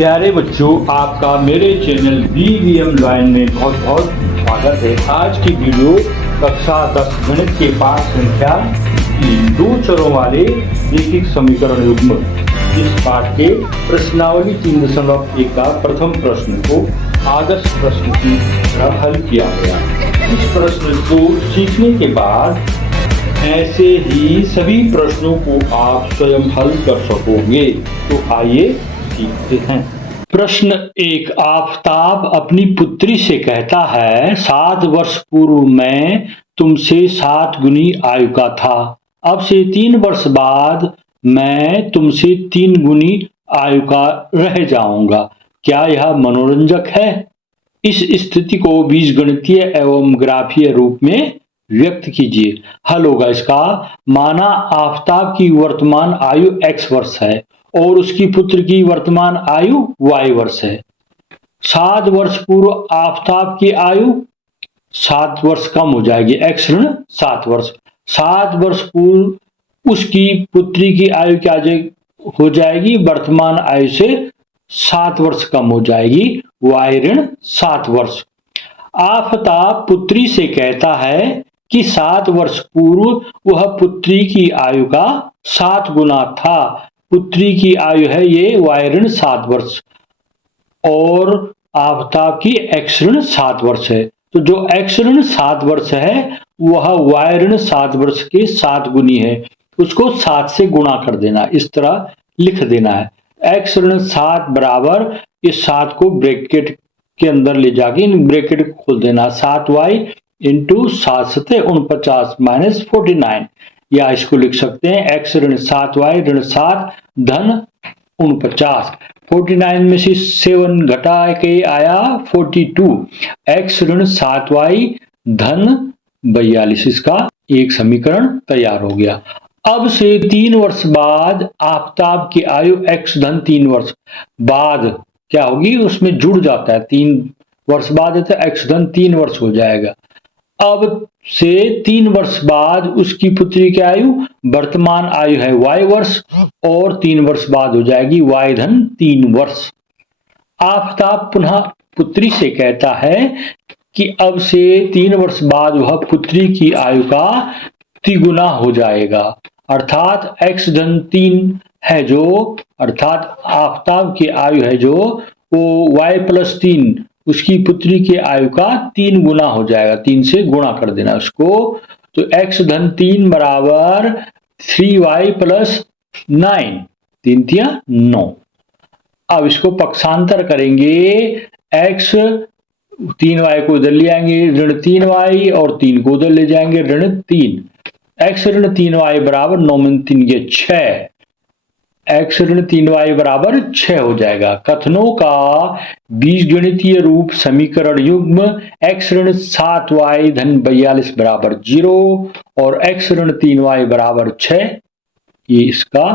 प्यारे बच्चों, आपका मेरे चैनल BVM लॉयन में बहुत बहुत स्वागत है। आज की वीडियो कक्षा 10 गणित के पाठ संख्या 3 दो चरों वाले रैखिक समीकरण युग्म। इस पाठ के प्रश्नावली 3.1 का प्रथम प्रश्न को आदर्श प्रश्न की तरह हल किया गया। इस प्रश्न को सीखने के बाद ऐसे ही सभी प्रश्नों को आप स्वयं हल कर सकोगे। तो आइए सीखते हैं। प्रश्न 1। आफताब अपनी पुत्री से कहता है, 7 वर्ष पूर्व मैं तुमसे 7 गुनी आयु का था। अब से 3 वर्ष बाद मैं तुमसे 3 गुनी आयु का रह जाऊंगा। क्या यह मनोरंजक है? इस स्थिति को बीजगणितीय एवं ग्राफीय रूप में व्यक्त कीजिए। हल होगा इसका। माना आफताब की वर्तमान आयु x वर्ष है और उसकी पुत्र की वर्तमान आयु y वर्ष है। 7 वर्ष पूर्व आफताब की आयु 7 वर्ष कम हो जाएगी, x ऋण 7 वर्ष। 7 वर्ष पूर्व उसकी पुत्री की आयु क्या हो जाएगी? वर्तमान आयु से 7 वर्ष कम हो जाएगी, y ऋण 7 वर्ष। आफताब पुत्री से कहता है कि 7 वर्ष पूर्व वह पुत्री की आयु का 7 गुना था। पुत्री की आयु है ये y ऋण 7 वर्ष और आफताब की x ऋण 7 वर्ष है। तो जो x ऋण 7 वर्ष है वह y ऋण 7 वर्ष के 7 गुनी है। उसको 7 से गुणा कर देना, इस तरह लिख देना है। x ऋण 7 बराबर इस 7 को ब्रैकेट के अंदर ले जाके इन ब्रैकेट खोल देना। 7y इंटू 7 सते 49 माइनस 49, या इसको लिख सकते हैं x ऋण 7y ऋण 7 धन 49। 49 में से 7 घटा के आया 42, x ऋण 7y धन 42। इसका एक समीकरण तैयार हो गया। अब से 3 वर्ष बाद आफताब की आयु x धन 3 वर्ष बाद क्या होगी? उसमें जुड़ जाता है, 3 वर्ष बाद है तो x धन 3 वर्ष हो जाएगा। अब से 3 वर्ष बाद उसकी पुत्री की आयु वर्तमान आयु है y वर्ष और 3 वर्ष बाद हो जाएगी y धन 3 वर्ष। आफताब पुनः पुत्री से कहता है कि अब से 3 वर्ष बाद वह पुत्री की आयु का तिगुना हो जाएगा, अर्थात x धन 3 है जो, अर्थात आफताब की आयु है जो वो y प्लस 3 उसकी पुत्री की आयु का 3 गुना हो जाएगा। 3 से गुणा कर देना उसको। तो x धन 3 बराबर 3y प्लस 9, 3 तिया 9। अब इसको पक्षांतर करेंगे, x 3y को उधर ले आएंगे ऋण 3y और 3 को उधर ले जाएंगे ऋण 3। x ऋण 3y बराबर 9 में 3 के 6, x ऋण 3y बराबर 6 हो जाएगा। कथनों का बीजगणितीय रूप समीकरण युग्म x ऋण 7y धन 42 बराबर 0 और x ऋण 3y बराबर 6, ये इसका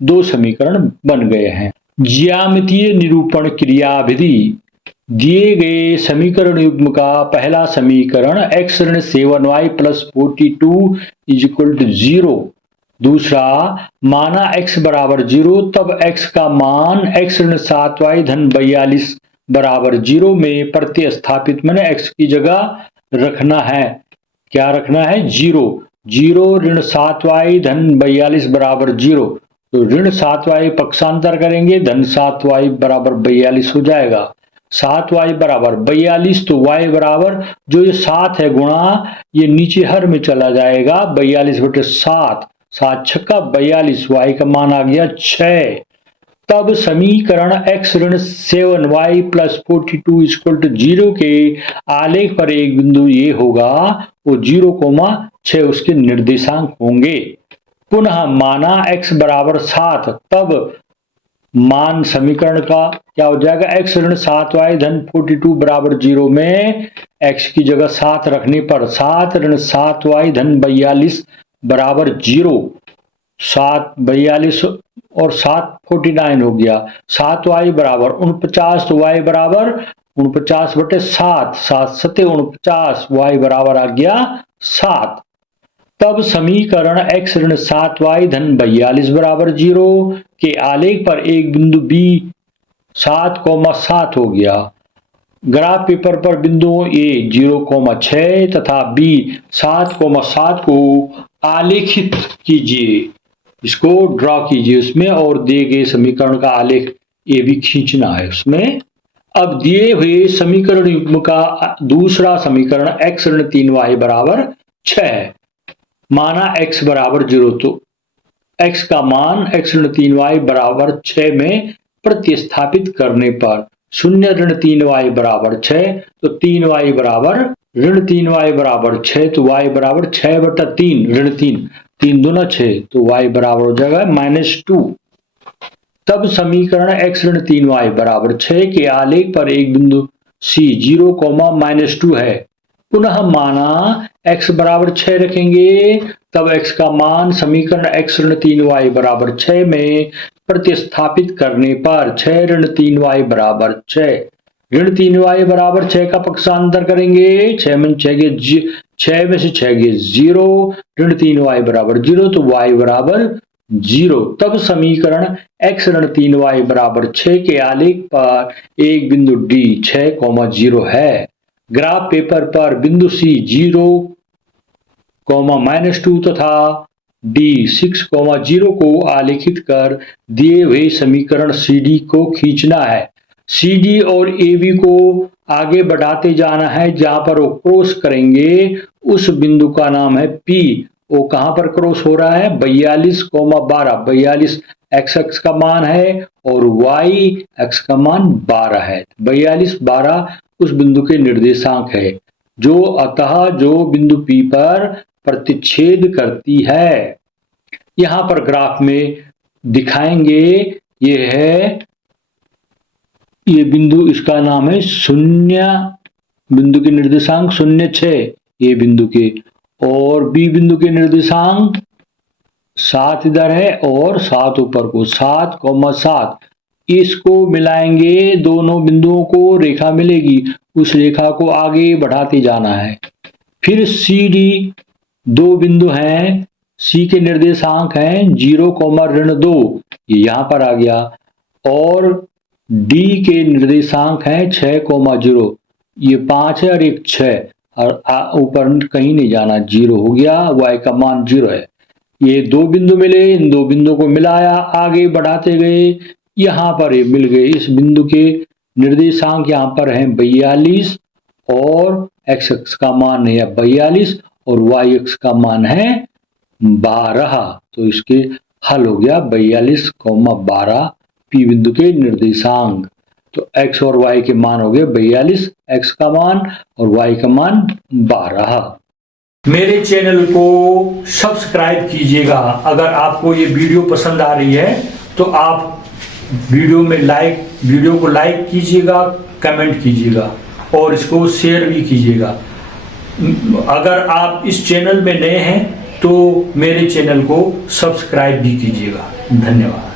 2 समीकरण बन गए हैं। ज्यामितीय निरूपण क्रिया विधि। दिए गए समीकरण युग्म का पहला समीकरण x ऋण 7y plus 42 is equal to 0। दूसरा, माना x बराबर 0 तब x का मान x ऋण 7y धन 42 बराबर 0 में प्रतिस्थापित, मैंने x की जगह रखना है, क्या रखना है? 0। 0 ऋण 7y धन 42 बराबर 0, तो ऋण 7y पक्षांतर करेंगे धन 7y बराबर 42 हो जाएगा। 7y बराबर 42, तो y बराबर जो ये 7 है गुणा ये नीचे हर में चला जाएगा, 42 बटे 7, 7 छक्का 42, y का मान आ गया 6। तब समीकरण x ऋण 7y प्लस 42 इक्वल टू 0 के आलेख पर एक बिंदु ये होगा, वो 0,6 उसके निर्देशांक होंगे। पुनः माना x बराबर 7, तब मान समीकरण का क्या हो जाएगा? x ऋण 7y धन 42 बराबर 0 में x की जगह 7 रखने पर 7 ऋण 7y धन 42 बराबर 0, 7 42 और 7 49 हो गया। 7y बराबर 49, तो y बराबर 49 बटे 7, 7 सते 49, y बराबर आ गया 7। तब समीकरण x ऋण 7y धन 42 बराबर 0 के आलेख पर एक बिंदु B 7,7 हो गया। ग्राफ पेपर पर बिंदुओं ए 0,6 तथा बी 7,7 को आलेखित कीजिए, इसको ड्रॉ कीजिए उसमें, और दिए गए समीकरण का आलेख ये भी खींचना है उसमें। अब दिए हुए समीकरण युग्म का दूसरा समीकरण x ऋण 3y बराबर 6 है। माना x बराबर 0, तो x का मान x ऋण 3y बराबर 6 में प्रतिस्थापित करने पर 0 ऋण 3y बराबर 6, तो 3y बराबर ऋण 3y बराबर 6, तो y बराबर 6/3 ऋण 3 दूना 6, तो y बराबर हो जाएगा -2। तब समीकरण x ऋण 3y बराबर 6 के आलेख पर एक बिंदु C 0, -2 है। पुनः माना x बराबर 6 रखेंगे, तब x का मान समीकरण x ऋण 3y बराबर 6 में प्रतिस्थापित करने पर 6 ऋण 3y बराबर 6, ऋण 3y बराबर 6 का पक्षांतर करेंगे, 6 में से 6 गए 0, ऋण 3y बराबर 0, तो y बराबर 0। तब समीकरण x ऋण 3y बराबर 6 के आलेख पर एक बिंदु D 6,0 है। ग्राफ पेपर पर बिंदु C 0, -2 तथा D 6,0 को आलेखित कर दिए हुए समीकरण CD को खींचना है। CD और AB को आगे बढ़ाते जाना है, जहां पर वो क्रॉस करेंगे उस बिंदु का नाम है P। वो कहां पर क्रॉस हो रहा है? 42,12, 42 x अक्ष का मान है और y अक्ष का मान 12 है। 42, 12 उस बिंदु के निर्देशांक है, जो अतः जो बिंदु P पर प्रतिच्छेद करती है। यहां पर ग्राफ में दिखाएंगे, ये है ये बिंदु, इसका नाम है 0, बिंदु के निर्देशांक 0, 6 ये बिंदु के, और बी बिंदु के निर्देशांक 7 इधर है और 7 ऊपर को, 7,7। इसको मिलाएंगे दोनों बिंदुओं को, रेखा मिलेगी, उस रेखा को आगे बढ़ाते जाना है। फिर CD 2 बिंदु हैं, C के निर्देशांक हैं 0,2, ये यहां पर आ गया, और D के निर्देशांक हैं 6,0, ये 5 है और एक 6, और ऊपर कहीं नहीं जाना, 0 हो गया, y का मान 0 है। ये 2 बिंदु मिले, इन 2 बिंदुओं को मिलाया, आगे बढ़ाते गए, यहां पर ये मिल गए। इस बिंदु के निर्देशांक यहां पर हैं 42 और x अक्ष का मान है 42 और y अक्ष का मान है 12, तो इसके हल हो गया 42,12 P बिंदु के निर्देशांक। तो x और y के मान हो गए 42 x का मान और y का मान 12। मेरे चैनल को सब्सक्राइब कीजिएगा। अगर आपको ये वीडियो पसंद आ रही है तो आप वीडियो को लाइक कीजिएगा, कमेंट कीजिएगा और इसको शेयर भी कीजिएगा। अगर आप इस चैनल में नए हैं तो मेरे चैनल को सब्सक्राइब भी कीजिएगा। धन्यवाद।